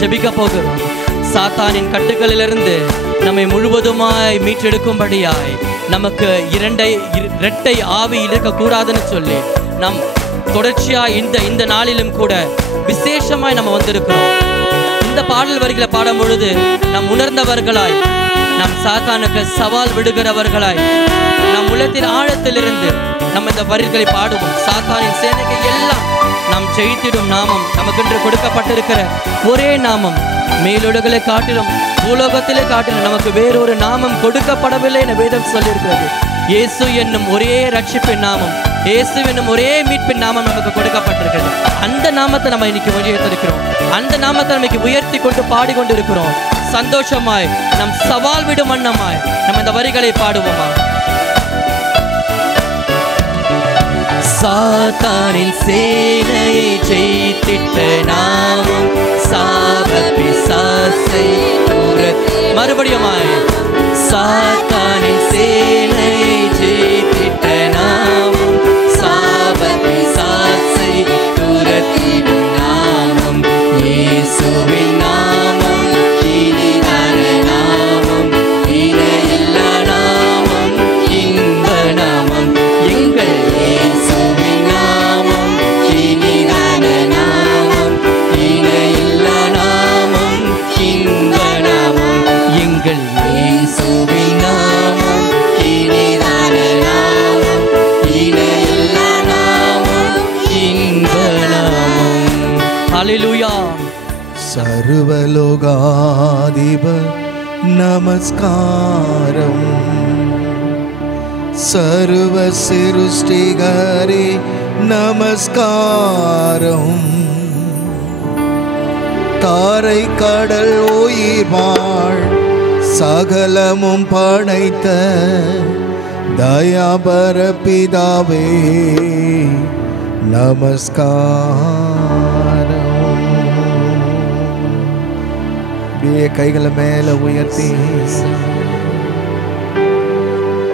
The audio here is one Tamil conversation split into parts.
ஜெபிக்க போகிறோம். சாத்தானின் கட்டுகளிலிருந்து நம்மை முழுவதுமாய் மீட்டெடுக்கும்படியாய் நமக்கு இரட்டை ஆவி இருக்கக்கூடாதுன்னு சொல்லி நம் தொடர்ச்சியா இந்த நாளிலும் கூட விசேஷமாய் நம்ம வந்திருக்கிறோம். இந்த பாடல் வரிகளை பாடும் பொழுது நம் உணர்ந்தவர்களாய், நம் சாத்தானுக்கு சவால் விடுகிறவர்களாய், நம் உள்ளத்தின் ஆழத்திலிருந்து நம்ம இந்த வரிகளை பாடுவோம். சாத்தானின் சேனைகள் எல்லாம் நாம் ஜெயித்திடும் நாமம் நமக்கென்று கொடுக்கப்பட்டிருக்கிற ஒரே நாமம். மேலுலகளை காட்டிலும் பூலோகத்திலே காட்டிலும் நமக்கு வேறொரு நாமம் கொடுக்கப்படவில்லை என வேதம் சொல்லியிருக்கிறது. இயேசு என்னும் ஒரே ரட்சிப்பின் நாமம், இயேசு என்னும் ஒரே மீட்பின் நாமம் நமக்கு கொடுக்கப்பட்டிருக்கிறது. அந்த நாமத்தை நம்ம இன்னைக்கு உயர்த்திருக்கிறோம். அந்த நாமத்தை நமக்கு உயர்த்தி கொண்டு பாடிக்கொண்டு இருக்கிறோம். சந்தோஷமாய் நம் சவால் விடும் வண்ணமாய் நம்ம இந்த வரிகளை பாடுவோமா? சாத்தானின் சேனையை ஜெயித்திட்ட நாமம், சாப பிசாசை மறுபடியுமாய். சாத்தானின் சேனையை ஜெயித்திட்ட நாமம், சாப பிசாசை துரத்திடும் நாமம், இயேசுவின் நாமம், இனிதான நாமம், இணையில்லா நாமம், இன்ப நாமம், எங்கள் இயேசுவின் நாமம், இனிதான நாமம், இணையில்லா நாமம், இன்ப நாமம், எங்கள் இயேசுவின் நாமம், இனிதான நாமம், இணையில்லா நாமம், இன்ப நாமம். ஹல்லேலூயா. சர்வலோகாதிப நமஸ்காரம், சர்வ சிருஷ்டிகரே நமஸ்காரம், தாரை கடல் உயிர் வாழ் சகலமும் படைத்த தயாபர பிதாவே நமஸ்காரம். அப்படியே கைகளை மேல உயர்த்தி,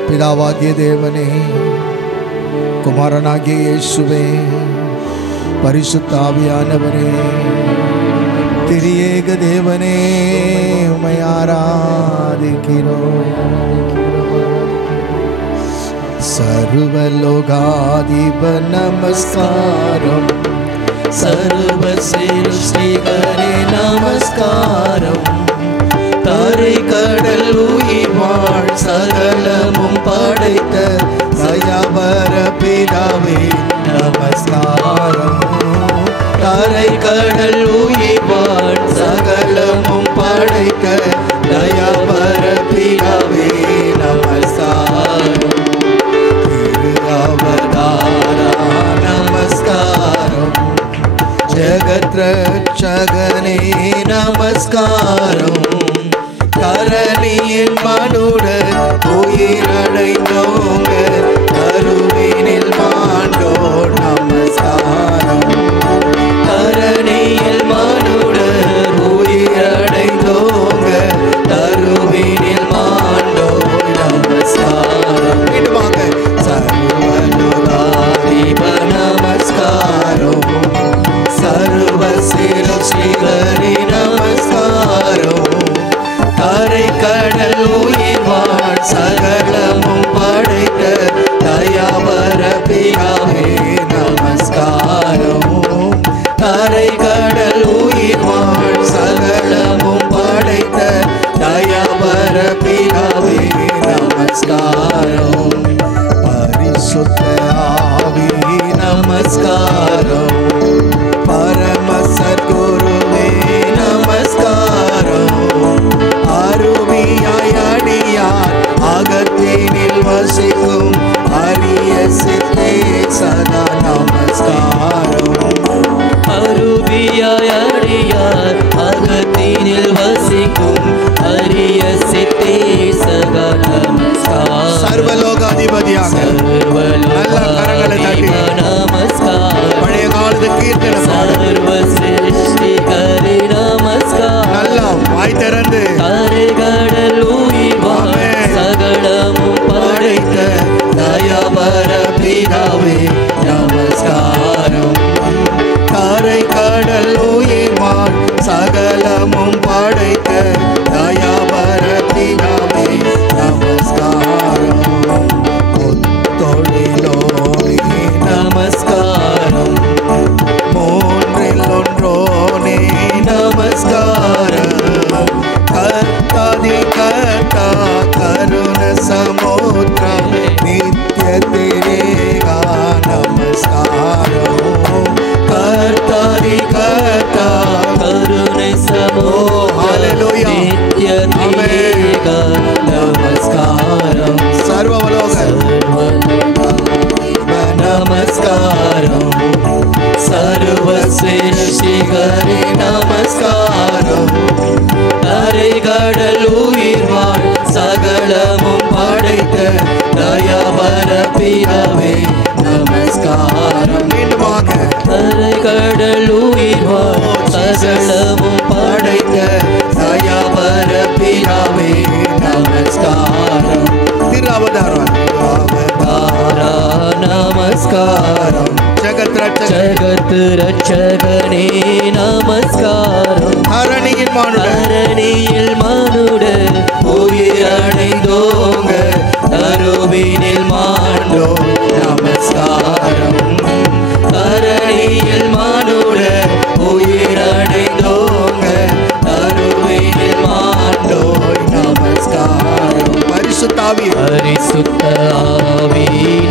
பிதாவாகிய தேவனே, குமாரனாகிய இயேசுவே, பரிசுத்த ஆவியானவரே, திரியேக தேவனே, உம்மை ஆராதிக்கிறோம். சர்வலோகாதிப நமஸ்காரம், சர்வ சிருஷ்டிகரே நமஸ்காரம், தாரை கடல் உயிர் வாழ் சகலமும் படைத்த தயாபர பிதாவே நமஸ்காரம், தாரை கடல் உயிர் வாழ் சகலமும் படைத்த தயாபர பிதாவே நமஸ்காரம், திரு அவதாரா நமஸ்காரம், ஜகத் ரட்சகனே நமஸ்காரம், கரணியின் மனுடன் உயிரடைந்தோங்க கருவினில் மாண்டோ நமஸ்காரம், கரணியில் மனுடன் உயிரடைந்தோங்க கருவினில் மாண்டோ நமஸ்காரம். சர்வலோகாதிப நமஸ்காரம், சர்வ சிருஷ்டிகரே நமஸ்காரம், தாரை கடல் உயிர் வாழ் சகலமும் படைத்த தயாபர பிதாவே நமஸ்காரம், தாரை கடல் உயிர் வாழ் சகலமும் படைத்த தயாபர பிதாவே நமஸ்காரம், பரிசுத்த ஆவி நமஸ்காரம், பரம சத்குருவே நமஸ்காரம், அருவியாய் அடியார் அகத்தினில் வசிக்கும் அரிய சித்தே சதா நமஸ்காரம், அருவியாய் அடியார் அகத்தினில் வசிக்கும் அரிய சித்தே சதா நமஸ்காரம். சர்வலோகாதிபதியாக நல்ல கரங்களை தட்டி நமஸ்காரம், பழைய காலத்து கீர்த்தனை சர்வ சிருஷ்டிகரே நமஸ்காரம், நல்லா வாய் திறந்து தாரை கடல் உயிர் வாழ் சகலமும் படைத்த தயாபர பிதாவே நமஸ்காரம், தாரை கடல் உயிர் வாழ் சகலம் समुद्र नित्य तेरे का नमस्कारो कर्तारी कर्ता करुणे समुद्र नित्य तेरे का नमस्कारम सर्वलोकन नमस्कारम सर्वश्रेष्ठिगरे नमस्कारम தரை கடல் உயிர் வாழ் சகலமும் படைத்த தயாபர பிதாவே நமஸ்காரம். தரை கடல் உயிர் வாழ் சகலமும் படைத்த தயாபர பிதாவே நமஸ்காரம். திருஅவதாரம் நமஸ்காரம். ஜகத் ரட்சகனே நமஸ்காரம். அரணியில் மானுட உயிரடைந்தோங்க தருவினில் மாண்டோ நமஸ்காரம். அரணியில் மானுட உயிரடைந்தோங்க தருவினில் மாண்டோ நமஸ்காரம். பரிசுத்த ஆவி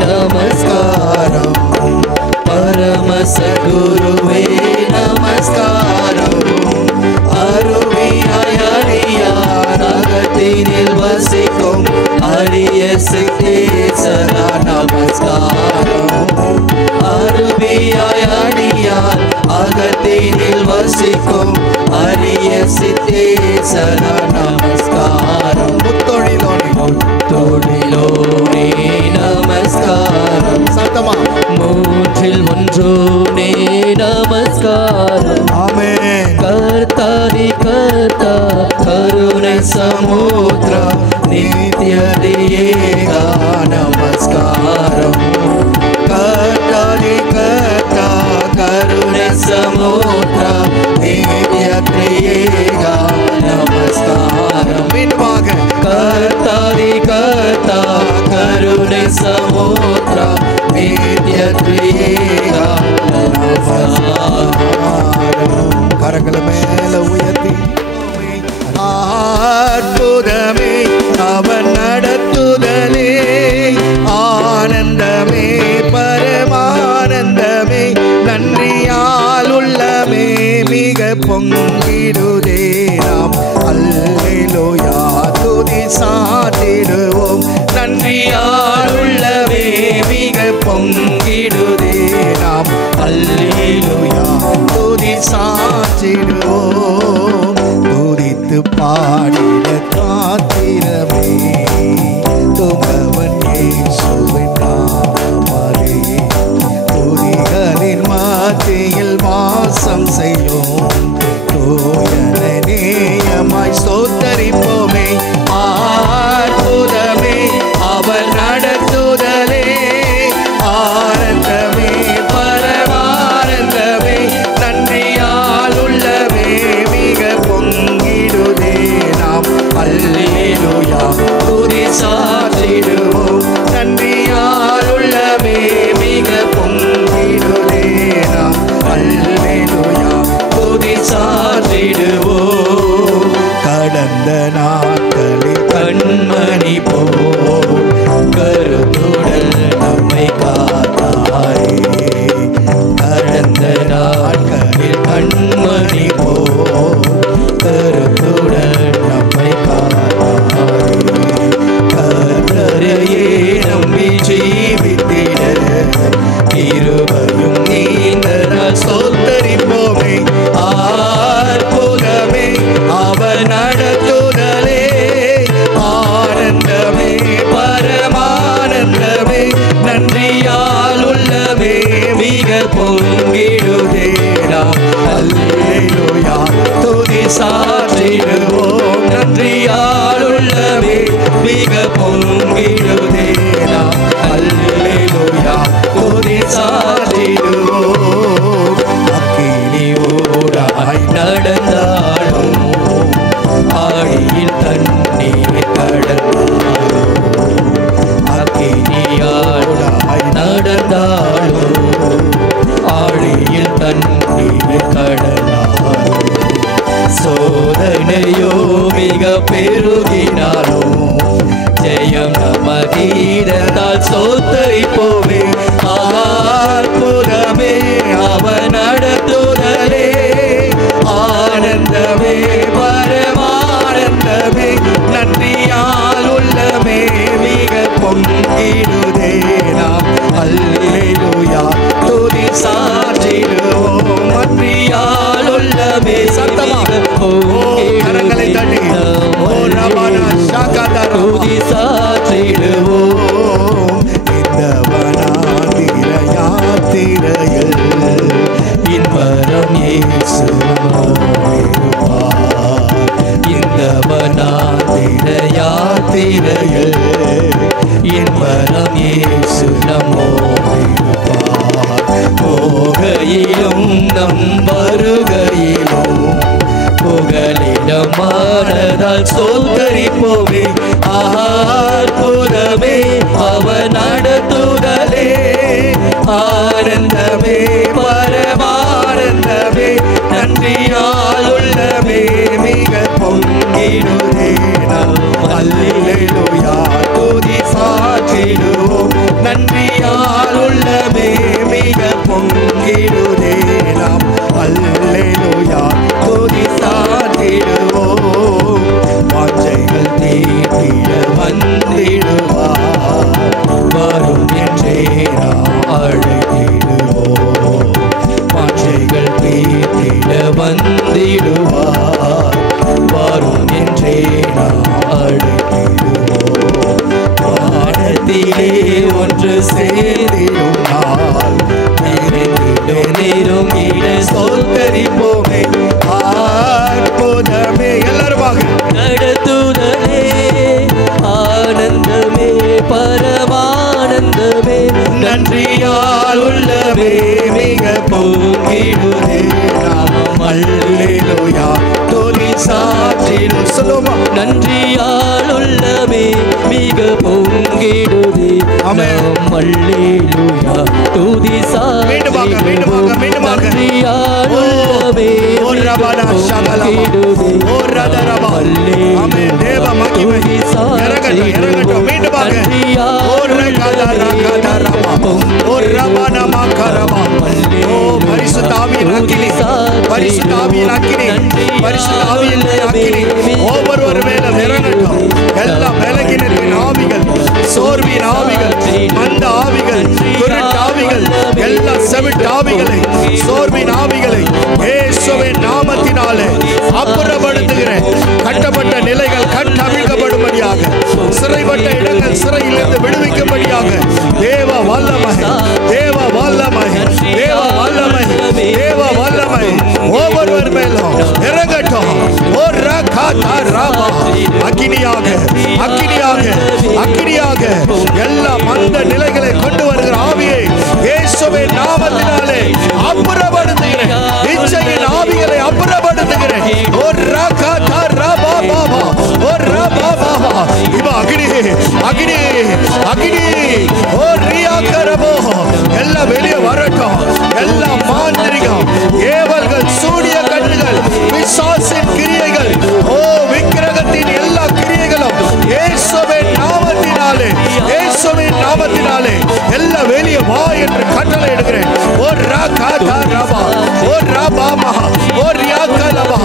நமஸ்காரம். பரமசகுருவே நமஸ்காரம். அருமையாயடியார் வசிக்கும் அரிய சித்தே சதா நமஸ்காரம். அருமையாயடியார் அகத்தினில் வசிக்கும் அரிய சித்தே சதா நமஸ்காரம். முத்தொழிலோனே நமஸ்காரம். சத்தமா மூன்றில் ஒன்றோனே நமஸ்காரம். ஆமென். கர்த்தாதி கர்த்தா கருணை சமுத்திர நித்ய தியேகா நமஸ்காரம். கர்த்தாதி கர்த்தா கருணை சமுத்திர நித்ய தியேகா நமஸ்காரம். மீண்டுமாக கர்த்தாதி கர்த்தா கருணை சமுத்திர நித்ய தியேகா நமஸ்காரம். கரங்களை மேல உயர்த்தி அற்புதமே அவன் நடத்துதலே ஆனந்தமே பரமானந்தமே நன்றியால் உள்ளமே மிக பொங்கிடுதே நாம் அல்லேலூயா துதி சாட்டிடுவோம் நன்றியால் உள்ளமே மிக பொங்கிடுதே நாம் அல்லேலூயா துதி சாற்றிடுவோம். துதித்து பாடிட காத்திரமே துங்கவன் இயேசுவின் நாமமே துதிகளின் மத்தியில் வாசம் செய்யும் தூயன நேயமாய் ஸ்தோத்தரிப்போமே. அற்புதமே அவர் நடத்துதலே ஆனந்தமே பரமானந்தமே நன்றியால் உள்ளமே மிக பொங்கிடுதே நாம் அல்லேலூயா துதி சாற்றிடுவோம். நன்றியால் உள்ளமே மிக பொங்கிடுதே நாம் அல்லேலூயா துதி சாற்றிடுவோம். கடந்த நாட்களில் கண்மணி போல் கருத்துடன் நம்மை காத்தாரே. கடந்த நாட்களில் கண்மணி போல் கருத்துடன் நம்மை காத்தாரே. கர்த்தரையே நம்பி ஜீவித்திட கிருபையும் நீண்ட நாள் ஸ்தோத்தரிப்போமே. அற்புதமே அவர் நடத்துதலே ஆனந்தமே பரமானந்தமே நன்றியால் உள்ளமே மிக பொங்கிடுதே நாம் அல்லேலூயா துதி சாற்றிடுவோம். நன்றியால் உள்ளமே மிக பொங்கிடுதே நாம் அல்லேலூயா துதி சாற்றிடுவோம். அக்கினியோடாய் நடந்தாலும் ஆழியில் தண்ணீர் கடந்தாலும் அக்கினியோடாய் நடந்தாலும் ஆழியில் தண்ணீர் கடந்தாலும் கீதத்தால் சோத்தரிப்போமே. அற்புதமே அவர் நடத்துதலே, ஆனந்தமே பரமானந்தமே, நன்றியால் உள்ளமே மிக பொங்கிடுதே. நாம் அல்லேலூயா துதி சாற்றிடுவோம். நன்றியால் உள்ளமே சத்தமாக கரங்களை தட்டி ஓ ரமண சகதர துதி சாற்றிடுவோம். இந்த வனாந்திர யாத்திரையில் இன்பரம் இயேசு இருப்பார். இந்த வனாந்திர யாத்திரையில் இன்பரம் இயேசு நம்மோடிருப்பார். போகையிலும் நம் வருகையிலும் புகலிடம் மாறதால் சோதரிப்போமே. அற்புதமே அவர் நடத்துதலே, ஆனந்தமே பரமானந்தமே, நன்றியால் உள்ளமே மிக பொங்கிடுதே. நாம் அல்லேலூயா துதி சாற்றிடுவோம். நன்றியால் உள்ளமே மிக பொங்கிடுதே. நாம் அல்லேலூயா துதி சாற்றிடுவோம். வாஞ்சைகள் தீட்டிட வந்திடுவார், வரும் என்றே நாம் அழைத்திடுவோம். வாஞ்சைகள் தீட்டிட வந்திடுவார், வரும் என்றே நாம் அழைத்திடுவோம். வானத்திலே ஒன்று சேர்ந்திடும் நாள், நீரும் இட சோதரிப்போமே. அற்புதமே எல்லாருமாக நடத்துதலே, ஆனந்தமே பரமானந்தமே, நன்றியால் உள்ளமே மிக பொங்கிடுதே. நாம் அல்லேலூயா துதி சாற்றிடும். சொல்லுமா நன்றியால் உள்ளமே மிக பொங்கிடுதே. நாம் அல்லேலூயா துதி சாற்றிடும். நன்றியால் உள்ளமே ஒவ்வொருவர் மேலும் இறங்கட்டும். எல்லா விலகினத்தின் ஆவிகள், சோர்வின் ஆவிகள், மந்த ஆவிகள், குருட்டு ஆவிகள், எல்லா செவிட்டு ஆவிகளை, சோர்வின் ஆவிகளை இயேசுவின் நாமத்தினாலே அப்புறப்படுத்துகிறேன். கட்டப்பட்ட நிலைகள் கட்டவிழ்க்கப்படும்படியாக, சிறைப்பட்ட இடங்கள் சிறையிலிருந்து விடுவிக்கும்படியாக தேவ வல்லமை, தேவ வல்லமை, தேவ வல்லமை, தேவ வல்லமை ஒவ்வொருவர் மேலும் இறங்கட்டும். அக்கினியாக, அக்கினியாக, அக்கினியாக எல்லா மந்த நிலைகளை கொண்டு வருகிற ஆவியை இயேசுவின் நாமத்தினாலே அப்புறப்படுத்துகிறேன். இச்சையின் ஆவிகளை அப்புறப்படுத்துகிறேன். அக்னி, அக்னி, ஓ ரியாகரபோ எல்லாம் வெளியே வரட்டும். எல்லா மாந்திரிகம், ஏவல்கள், சூரிய கட்டுகள், பிசாசின் கிரியைகள், ஓ விக்கிரகத்தின் எல்லா கிரியைகளும் இயேசுவின் நாமத்தினாலே, இயேசுவின் நாமத்தினாலே எல்லாம் வெளியே வா என்று கட்டளை எடுக்கிறேன். ஓ ராகா ரபா, ஓ ரபா மஹா, ஓ ரியாகலபா.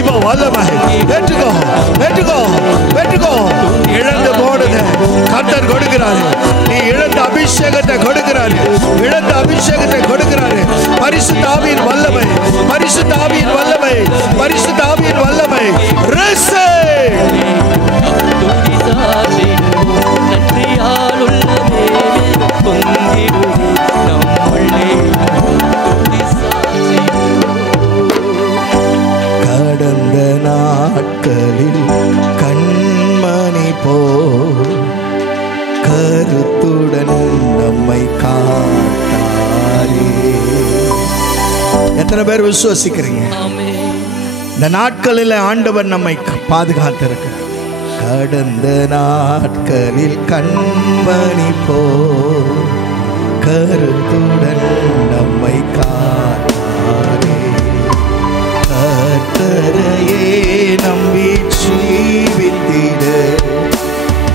இப்போ வல்லமை வெட்டுக்கோ, வெட்டுக்கோ, வெட்டுக்கோ. இழந்து போனது கர்த்தர் கொடுக்கிறாரு. நீ இழந்த அபிஷேகத்தை கொடுக்கிறாரு, இழந்த அபிஷேகத்தை கொடுக்கிறாரு. பரிசுத்த ஆவியின் வல்லமை, பரிசுத்த ஆவியின் வல்லமை, பரிசுத்த ஆவியின் வல்லமை. கடந்த நாட்களில் கண்மணி போ கருத்துடன் நம்மை காத்தாரே. எத்தனை பேர் விசுவசிக்கிறீங்க? இந்த நாட்களில் ஆண்டவர் நம்மை பாதுகாத்திருக்கிறார். கடந்த நாட்களில் கண்மணி போ கருத்துடன் நம்மை காத்தாரே. கர்த்தரையே நம்பி ஜீவித்திட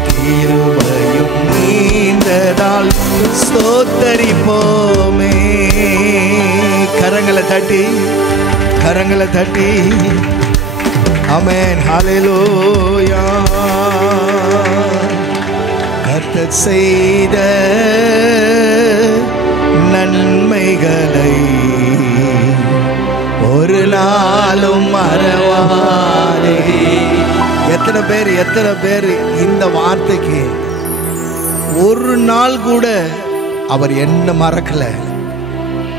கிருபையும் ஸ்தோத்தரிப்போமே. கரங்களை தட்டி ஆமென். ஹல்லேலூயா. கர்த்தர் செய்த நன்மைகளை ஒரு நாளும் மறவாதே. எத்தனை பேர் இந்த வார்த்தைக்கு ஒரு நாள் கூட அவர் என்ன மறக்கல.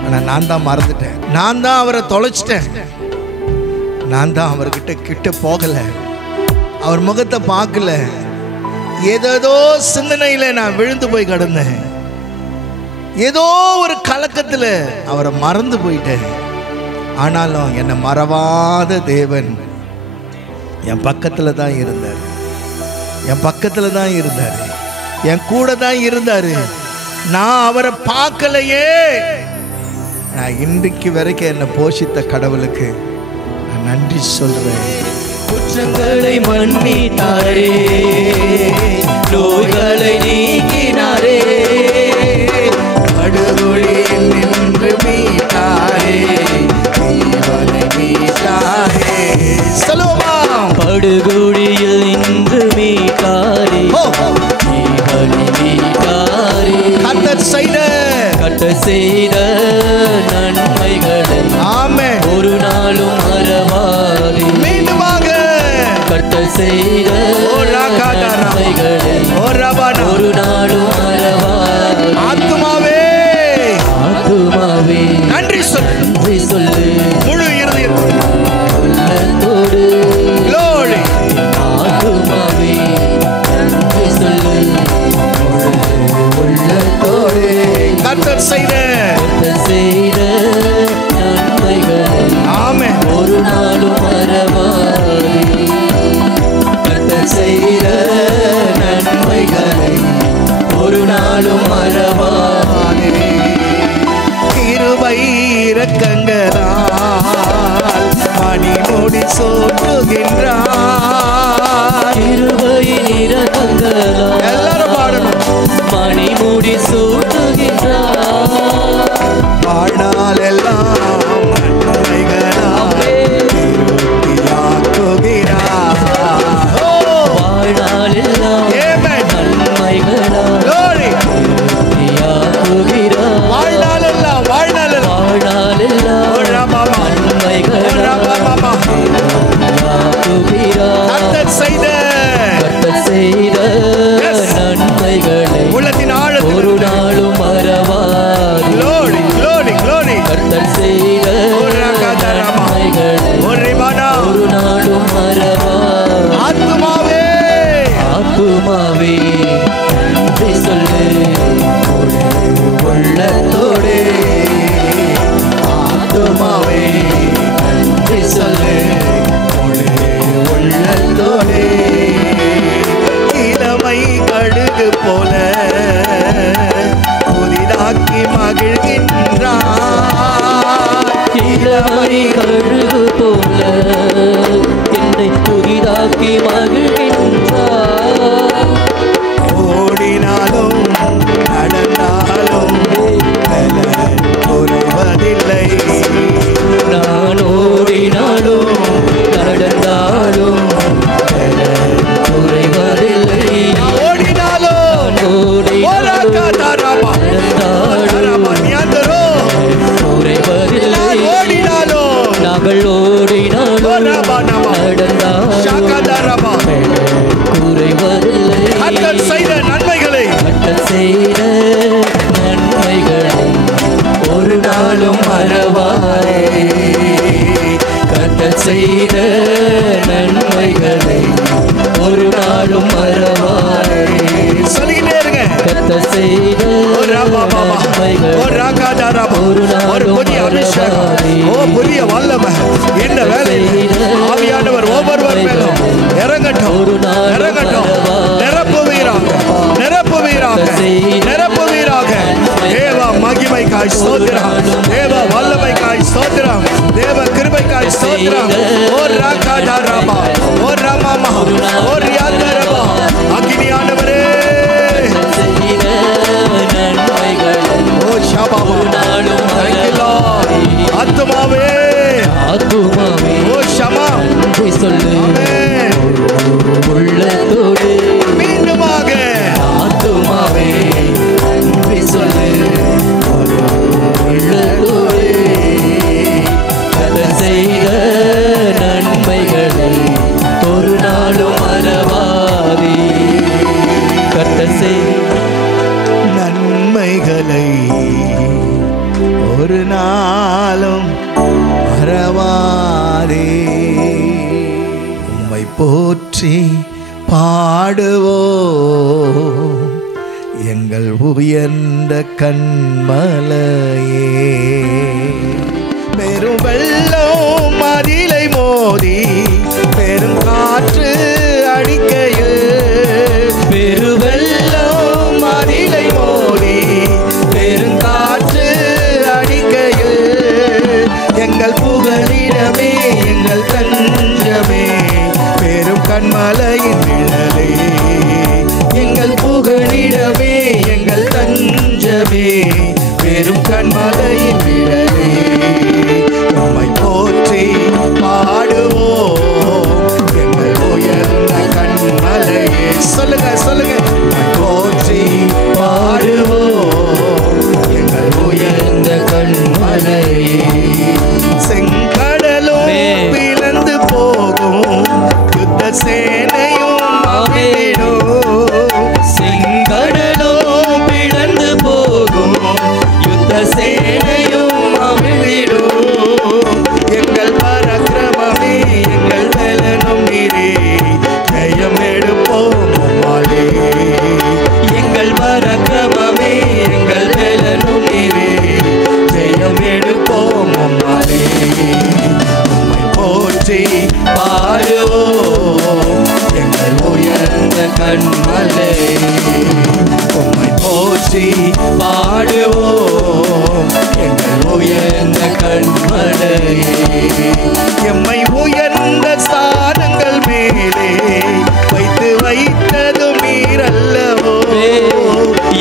ஆனா நான் தான் மறந்துட்டேன். நான் தான் அவரை தொலைச்சிட்டேன். நான் தான் அவர்கிட்ட கிட்ட போகல. அவர் முகத்தை பார்க்கல. ஏதோ சிந்தனையில நான் விழுந்து போய் கிடந்தேன். ஏதோ ஒரு கலக்கத்தில் அவரை மறந்து போயிட்டேன். ஆனாலும் என்னை மறவாத தேவன் என் பக்கத்தில் தான் இருந்தார். என் கூட தான் இருந்தார். நான் அவரை பார்க்கலையே. நான் இன்றைக்கு வரைக்கும் என்னை போஷித்த கடவுளுக்கு நான் நன்றி சொல்றேன். குற்றங்களை மன்னித்தாரே, நோய்களை நீக்கினாரே, படுகொலியில் நின்று மீட்டாரே, ஜீவனை மீட்டாரே. சொல்லுவோம். படுகொலியில் நின்று மீட்டாரே, ஜீவனை மீட்டாரே. கர்த்தர் செய்த நன்மைகளை ஆமென். ஒரு நாளும் மறவாதே. மீண்டுமாக கர்த்தர் செய்த நன்மைகளை ஒரு நாளும் மறவாதே. ஆத்துமாவே நன்றி சொல்லு. முழு உள்ளத்தோடு glory. ஆத்துமாவே நன்றி சொல்லு. உள்ளத்தோடு கர்த்தர் செய்த நன்மைகளை ஆமென் ஒரு நாளும் மறவாதே. கர்த்தர் செய்த நன்மைகளை ஒரு நாளும் மறவாதே. கிருபை இரக்கங்களால் மணிமுடி சூட்டுகின்றார். கிருபையின் இரக்கங்களால் எல்லாரும் பாடணும். மணிமுடி சூட்டுகின்றார். வாழ்நாள் எல்லாம் நன்மைகளால் திருப்தியாக்குகிறார். வாழ்நாளெல்லாம் ஆமென். நன்மைகளால் glory. திருப்தியாக்குகிறார். வாழ்நாளெல்லாம் வாழ்நாளெல்லாம் ஓ ராமாமா. நன்மைகளால் ஓ ராமாமா. திருப்தியாக்குகிறார். கர்த்தர் செய்த Yes. நன்மைகளை உள்ளத்தின் ஆழத்தில் ஒரு நாளும் மறவாதே. glory. கர்த்தர் செய்த நன்மைகளை ஒரு நாளும் மறவாதே. ஆத்துமாவே நன்றி சொல்லு. உள்ளத்தோடு ஆத்துமாவே நன்றி சொல்லு. உள்ளத்தோடு இளமை கழுகு போல புதிதாக்கி மகிழ்கின்றார். இளமை கழுகு போல என்னை புதிதாக்கி மகிழ்கின்றார். ஓடினாலும் நடந்தாலும் பலன் குறைவதில்லை. நான் ஓடினாலும் நடந்தாலும் பலன் குறைவதில்லை. ஓடினாலும் நடந்தாலும் குறைவதில்லை. நாங்கள் ஓடினாலும் நடந்தாலும் குறைவதில்லை. கர்த்தர் செய்த நன்மைகளை கர்த்தர் செய்த நன்மைகளை ஒரு நாளும் மறவாதே. கர்த்தர் செய்த நன்மைகளை ஒரு நாளும் மறவாதே. சொல்லிக்கிட்டே இருங்க. கர்த்தர் செய்த நன்மைகளை ஒரு நாளும் புதிய அபிஷேகம், மறவாதே. புதிய வல்லமை இந்த வேலையில் ஆவியானவர் ஒவ்வொருவர் மேலும் இறங்கட்டும். நிரப்புவீராக. தேவ மகிமைக்காய் ஸ்தோத்திரம். தேவ வல்லமைக்காய் ஸ்தோத்திரம். தேவ கிருபைக்காய் ஸ்தோத்திரம். ஓ ராகாதாராமா, ஓ ராமாமா, ஓ ரியாதாரமா. அக்கினியானவரே செய்த நன்மைகளை சொல்லு உள்ளத்தோடு மீண்டுமாக ஆத்துமாவே நன்றி சொல்லு உள்ளத்தோடு கர்த்தர் செய்த நன்மைகளை ஒரு நாளும் மறவாதே கர்த்தர் செய்த நன்மைகளை ஒரு நாளும் மறவாதே. உம்மை போற்றி பாடுவோம் எங்கள் உயர்ந்த கண்மலையே. பெரும் வெள்ளம் மதிலை மோதி பெரும் காற்று அடிக்கையில் பெருவெள்ளம் மதிலை மோதி பெருங்காற்று அடிக்கையில் எங்கள் புகலிடமே எங்கள் தஞ்சமே பெரும் கண்மலையின் நிழலே. எங்கள் புகலிடமே எங்கள் தஞ்சமே பெரும் கண்மலையின் நிழலே. உம்மை போற்றி பாடுவோம் எங்கள் உயர்ந்த கண்மலையே. சொல்லுங்க சொல்லுங்க. உம்மை போற்றி பாடுவோம் எங்கள் உயர்ந்த கண்மலையே. செங்கடலும் பிளந்து போகும் யுத்த சேனையும் அவிழ்ந்திடும். செங்கடலும் பிளந்து போகும் யுத்த சேனையும் அவிழ்ந்திடும். எங்கள் பராக்கிரமமே எங்கள் பலனும் நீரே ஜெயம் எடுப்போம் உம்மாலே. எங்கள் பராக்கிரமமே எங்கள் பலனும் நீரே ஜெயம் எடுப்போம் உம்மாலே. உம்மை போற்றி பாடுவோம் எங்கள் உயர்ந்த கண்மலை. உம்மை போற்றி பாடுவோம் எங்கள் உயர்ந்த கண்மலை. எம்மை உயர்ந்த ஸ்தானங்கள் மேலே வைத்து வைத்ததும் நீரல்லவோ.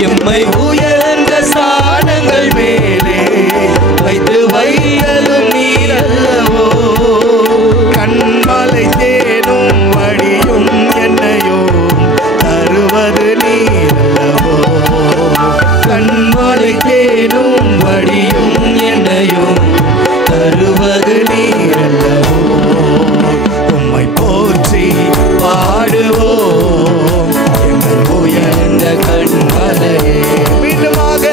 எம்மை உயர்ந்த ஸ்தானங்கள் மேலே வைத்து வைத்ததும் நீரல்லவோ. கண்மலை தேனும் வழியும் என்னையோ தருவது நீரல்லவோ. கண்மலை தேனும் வழியும் என்னையோ தருவது நீரல்லவோ. உம்மை போற்றி பாடுவோம் எங்கள் உயர்ந்த கண்மலையே. மீண்டுமாக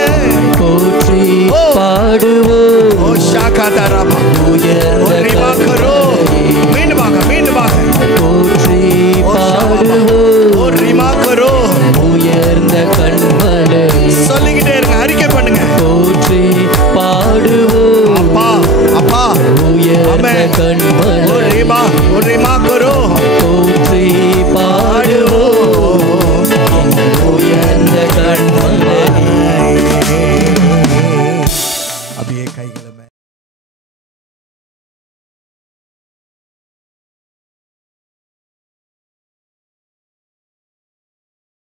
போற்றி பாடுவோம். ஓ ஷாகாதாரமா உயர்ந்த கண்மலையே. மீண்டுமாக மீண்டுமாக போற்றி பாடுவோம். ஓ ரிமாகரோ உயர்ந்த கண்மலையே. சொல்லிக்கிட்டே இருங்க, அறிக்கை பண்ணுங்க. போற்றி பாடுவோம் அப்பா அப்பா உயர்ந்த கண்மலையே.